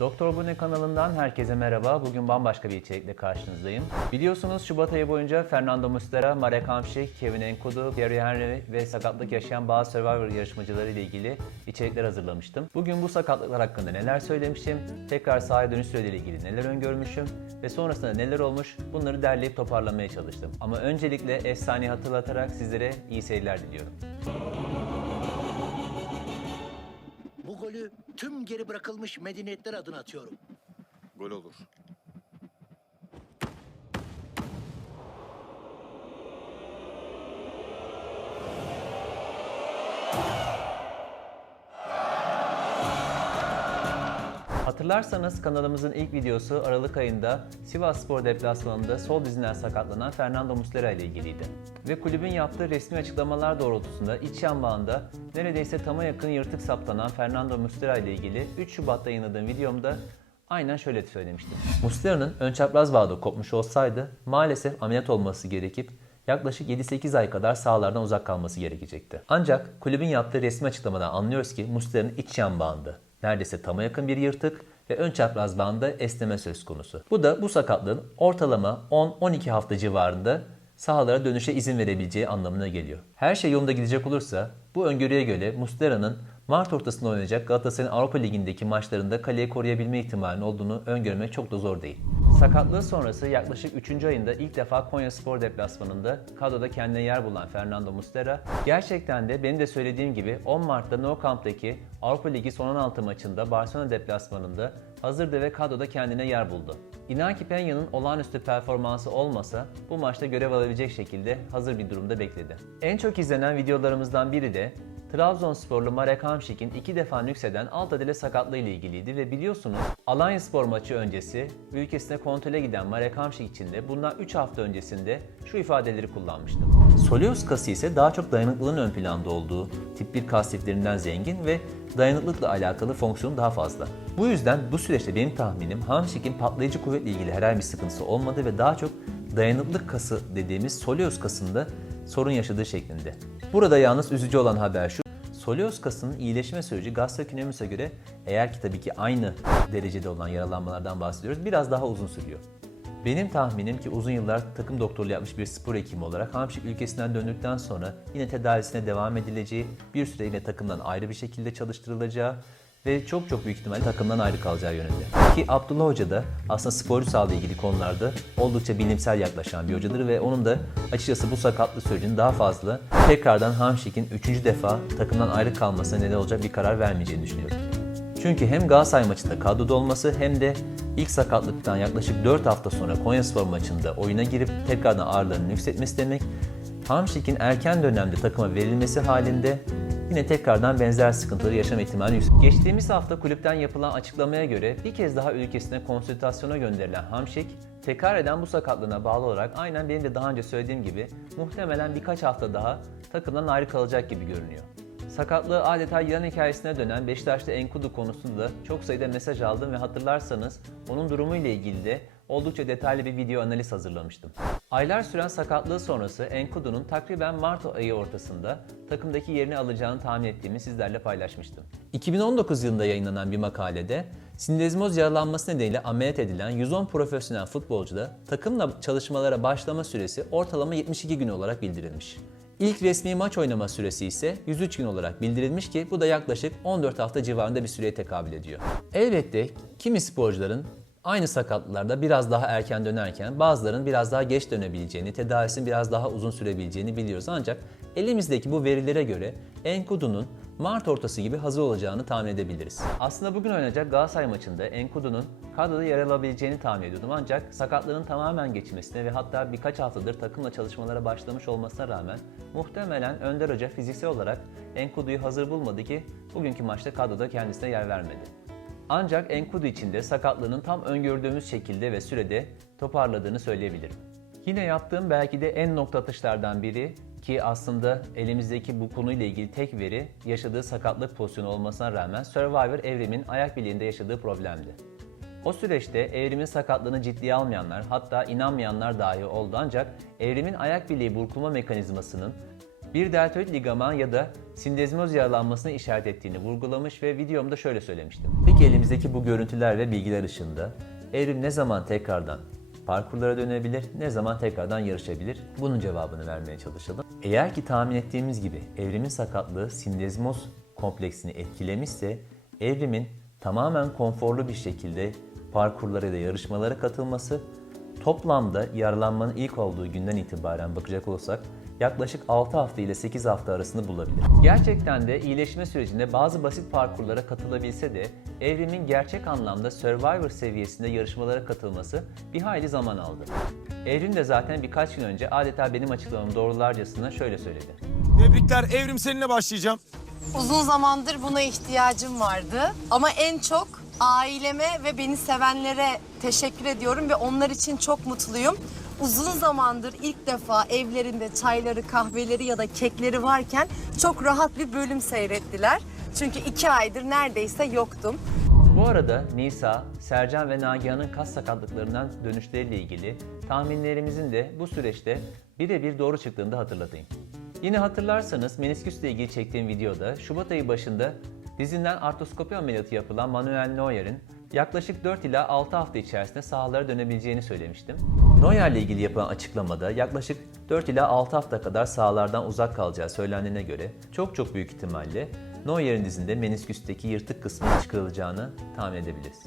Doktor Bune kanalından herkese merhaba. Bugün bambaşka bir içerikle karşınızdayım. Biliyorsunuz Şubat ayı boyunca Fernando Muslera, Marek Hamšík, Kevin Enkudu, Thierry Henry ve sakatlık yaşayan bazı Survivor yarışmacıları ile ilgili içerikler hazırlamıştım. Bugün bu sakatlıklar hakkında neler söylemişim, tekrar sahaya dönüş süreleriyle ilgili neler öngörmüşüm ve sonrasında neler olmuş bunları derleyip toparlamaya çalıştım. Ama öncelikle efsaneyi hatırlatarak sizlere iyi seyirler diliyorum. Golü tüm geri bırakılmış medeniyetler adına atıyorum. Gol olur. Hatırlarsanız kanalımızın ilk videosu Aralık ayında Sivas Spor deplasmanında sol dizinden sakatlanan Fernando Muslera ile ilgiliydi. Ve kulübün yaptığı resmi açıklamalar doğrultusunda iç yan bağında neredeyse tama yakın yırtık saptanan Fernando Muslera ile ilgili 3 Şubat'ta yayınladığım videomda aynen şöyle söylemiştim. Muslera'nın ön çapraz bağda kopmuş olsaydı maalesef ameliyat olması gerekip yaklaşık 7-8 ay kadar sahalardan uzak kalması gerekecekti. Ancak kulübün yaptığı resmi açıklamadan anlıyoruz ki Muslera'nın iç yan bağında neredeyse tama yakın bir yırtık ve ön çapraz bağında esneme söz konusu. Bu da bu sakatlığın ortalama 10-12 hafta civarında sahalara dönüşe izin verebileceği anlamına geliyor. Her şey yolunda gidecek olursa bu öngörüye göre Muslera'nın Mart ortasında oynayacak Galatasaray'ın Avrupa Ligi'ndeki maçlarında kaleyi koruyabilme ihtimalinin olduğunu öngörmek çok da zor değil. Sakatlığı sonrası yaklaşık 3. ayında ilk defa Konya Spor deplasmanında kadroda kendine yer bulan Fernando Muslera gerçekten de benim de söylediğim gibi 10 Mart'ta Nou Camp'taki Avrupa Ligi son 16 maçında Barcelona deplasmanında hazırdı ve kadroda kendine yer buldu. İnan ki Peña'nın olağanüstü performansı olmasa bu maçta görev alabilecek şekilde hazır bir durumda bekledi. En çok izlenen videolarımızdan biri de Trabzonsporlu Marek Hamšík'in iki defa nükseden alt adile sakatlığı ile ilgiliydi ve biliyorsunuz Alanya Spor maçı öncesi ülkesine kontrole giden Marek Hamšík için de bundan 3 hafta öncesinde şu ifadeleri kullanmıştım. Soleus kası ise daha çok dayanıklılığın ön planda olduğu tip 1 kas tiplerinden zengin ve dayanıklılıkla alakalı fonksiyonu daha fazla. Bu yüzden bu süreçte benim tahminim Hamšík'in patlayıcı kuvvetle ilgili herhangi bir sıkıntısı olmadı ve daha çok dayanıklılık kası dediğimiz soleus kasında sorun yaşadığı şeklinde. Burada yalnız üzücü olan haber şu. Soleus kasının iyileşme süreci gastrocnemius'a göre eğer ki tabii ki aynı derecede olan yaralanmalardan bahsediyoruz biraz daha uzun sürüyor. Benim tahminim ki uzun yıllar takım doktorluğu yapmış bir spor hekimi olarak Hamşik ülkesinden döndükten sonra yine tedavisine devam edileceği, bir süre yine takımdan ayrı bir şekilde çalıştırılacağı ve çok çok büyük ihtimalle takımdan ayrı kalacağı yönünde. Ki Abdullah Hoca da aslında sporcu sağlığı ilgili konularda oldukça bilimsel yaklaşan bir hocadır ve onun da açıkçası bu sakatlık sürecinin daha fazla tekrardan Hamşik'in 3. defa takımdan ayrı kalmasına neden olacak bir karar vermeyeceğini düşünüyorum. Çünkü hem Galatasaray maçında kadroda olması hem de ilk sakatlıktan yaklaşık 4 hafta sonra Konyaspor maçında oyuna girip tekrardan ağırlığının yükseltmesi demek, Hamşik'in erken dönemde takıma verilmesi halinde yine tekrardan benzer sıkıntıları yaşama ihtimali yüksek. Geçtiğimiz hafta kulüpten yapılan açıklamaya göre bir kez daha ülkesine konsültasyona gönderilen Hamşik, tekrar eden bu sakatlığına bağlı olarak aynen benim de daha önce söylediğim gibi muhtemelen birkaç hafta daha takımdan ayrı kalacak gibi görünüyor. Sakatlığı adeta yılan hikayesine dönen Beşiktaş'ta Enkudu konusunda da çok sayıda mesaj aldım ve hatırlarsanız onun durumu ile ilgili de oldukça detaylı bir video analiz hazırlamıştım. Aylar süren sakatlığı sonrası Enkudu'nun takriben Mart ayı ortasında takımdaki yerini alacağını tahmin ettiğimi sizlerle paylaşmıştım. 2019 yılında yayınlanan bir makalede sinirezmoz yaralanması nedeniyle ameliyat edilen 110 profesyonel futbolcuda takımla çalışmalara başlama süresi ortalama 72 gün olarak bildirilmiş. İlk resmi maç oynama süresi ise 103 gün olarak bildirilmiş ki bu da yaklaşık 14 hafta civarında bir süreye tekabül ediyor. Elbette kimi sporcuların aynı sakatlıklarda biraz daha erken dönerken bazılarının biraz daha geç dönebileceğini, tedavisinin biraz daha uzun sürebileceğini biliyoruz. Ancak elimizdeki bu verilere göre Enkudu'nun Mart ortası gibi hazır olacağını tahmin edebiliriz. Aslında bugün oynanacak Galatasaray maçında Enkudu'nun kadroda yer alabileceğini tahmin ediyordum ancak sakatlığının tamamen geçmesine ve hatta birkaç haftadır takımla çalışmalara başlamış olmasına rağmen muhtemelen Önder Hoca fiziksel olarak Enkudu'yu hazır bulmadı ki bugünkü maçta kadroda kendisine yer vermedi. Ancak Enkudu için de sakatlığının tam öngördüğümüz şekilde ve sürede toparladığını söyleyebilirim. Yine yaptığım belki de en nokta atışlardan biri ki aslında elimizdeki bu konuyla ilgili tek veri yaşadığı sakatlık pozisyonu olmasına rağmen Survivor Evrim'in ayak bileğinde yaşadığı problemdi. O süreçte Evrim'in sakatlığını ciddiye almayanlar hatta inanmayanlar dahi oldu ancak Evrim'in ayak bileği burkulma mekanizmasının bir deltoid ligaman ya da sindezmoz yaralanmasını işaret ettiğini vurgulamış ve videomda şöyle söylemiştim. Peki elimizdeki bu görüntüler ve bilgiler ışığında Evrim ne zaman tekrardan parkurlara dönebilir, ne zaman tekrardan yarışabilir? Bunun cevabını vermeye çalışalım. Eğer ki tahmin ettiğimiz gibi evrimin sakatlığı sindezmoz kompleksini etkilemişse evrimin tamamen konforlu bir şekilde parkurlara da yarışmalara katılması toplamda yaralanmanın ilk olduğu günden itibaren bakacak olursak yaklaşık 6 hafta ile 8 hafta arasında bulabilir. Gerçekten de iyileşme sürecinde bazı basit parkurlara katılabilse de evrimin gerçek anlamda Survivor seviyesinde yarışmalara katılması bir hayli zaman aldı. Evrim de zaten birkaç gün önce adeta benim açıklamamı doğrularcasına şöyle söyledi. Tebrikler Evrim seninle başlayacağım. Uzun zamandır buna ihtiyacım vardı. Ama en çok aileme ve beni sevenlere teşekkür ediyorum ve onlar için çok mutluyum. Uzun zamandır ilk defa evlerinde çayları, kahveleri ya da kekleri varken çok rahat bir bölüm seyrettiler. Çünkü iki aydır neredeyse yoktum. Bu arada Nisa, Sercan ve Nagihan'ın kas sakatlıklarından dönüşleriyle ilgili tahminlerimizin de bu süreçte birebir doğru çıktığını da hatırlatayım. Yine hatırlarsanız menisküsle ilgili çektiğim videoda Şubat ayı başında dizinden artroskopi ameliyatı yapılan Manuel Neuer'in yaklaşık 4 ila 6 hafta içerisinde sahalara dönebileceğini söylemiştim. Neuer ile ilgili yapılan açıklamada yaklaşık 4 ila 6 hafta kadar sahalardan uzak kalacağı söylendiğine göre çok çok büyük ihtimalle Neuer'in dizinde menisküsteki yırtık kısmının çıkarılacağını tahmin edebiliriz.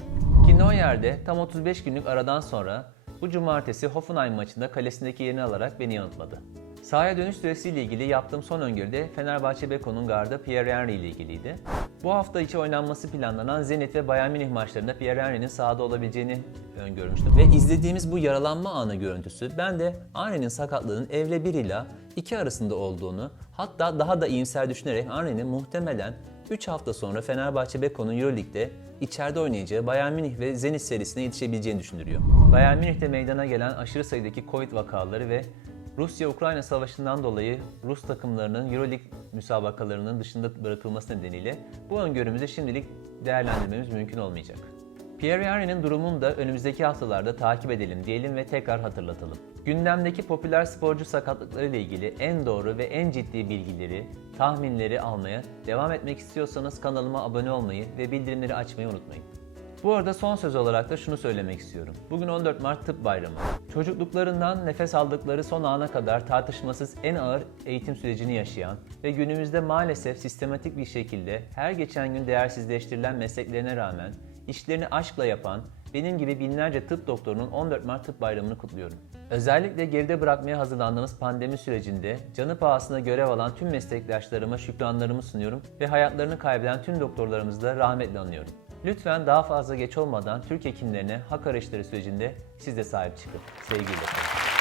Ki Neuer tam 35 günlük aradan sonra bu cumartesi Hoffenheim maçında kalesindeki yerini alarak beni yanıltmadı. Sahaya dönüş süresiyle ilgili yaptığım son öngörü de Fenerbahçe Beko'nun gardı Pierre Henry ile ilgiliydi. Bu hafta içi oynanması planlanan Zenit ve Bayern Münih maçlarında Pierre Henry'nin sahada olabileceğini öngörmüştüm. Ve izlediğimiz bu yaralanma anı görüntüsü ben de Henry'nin sakatlığının evre 1 ile 2 arasında olduğunu hatta daha da iyimser düşünerek Henry'nin muhtemelen 3 hafta sonra Fenerbahçe Beko'nun Euroleague'de içeride oynayacağı Bayern Münih ve Zenit serisine yetişebileceğini düşündürüyor. Bayern Münih'te meydana gelen aşırı sayıdaki Covid vakaları ve Rusya-Ukrayna savaşından dolayı Rus takımlarının Euroleague müsabakalarının dışında bırakılması nedeniyle bu öngörümüzü şimdilik değerlendirmemiz mümkün olmayacak. Pierre Henry'nin durumunu da önümüzdeki haftalarda takip edelim diyelim ve tekrar hatırlatalım. Gündemdeki popüler sporcu sakatlıkları ile ilgili en doğru ve en ciddi bilgileri, tahminleri almaya devam etmek istiyorsanız kanalıma abone olmayı ve bildirimleri açmayı unutmayın. Bu arada son söz olarak da şunu söylemek istiyorum. Bugün 14 Mart Tıp Bayramı. Çocukluklarından nefes aldıkları son ana kadar tartışmasız en ağır eğitim sürecini yaşayan ve günümüzde maalesef sistematik bir şekilde her geçen gün değersizleştirilen mesleklerine rağmen işlerini aşkla yapan benim gibi binlerce tıp doktorunun 14 Mart Tıp Bayramı'nı kutluyorum. Özellikle geride bırakmaya hazırlandığımız pandemi sürecinde canı pahasına görev alan tüm meslektaşlarıma şükranlarımı sunuyorum ve hayatlarını kaybeden tüm doktorlarımızı da rahmetle anıyorum. Lütfen daha fazla geç olmadan Türk hekimlerine hak arayışları sürecinde siz de sahip çıkın. Sevgiyle kalın.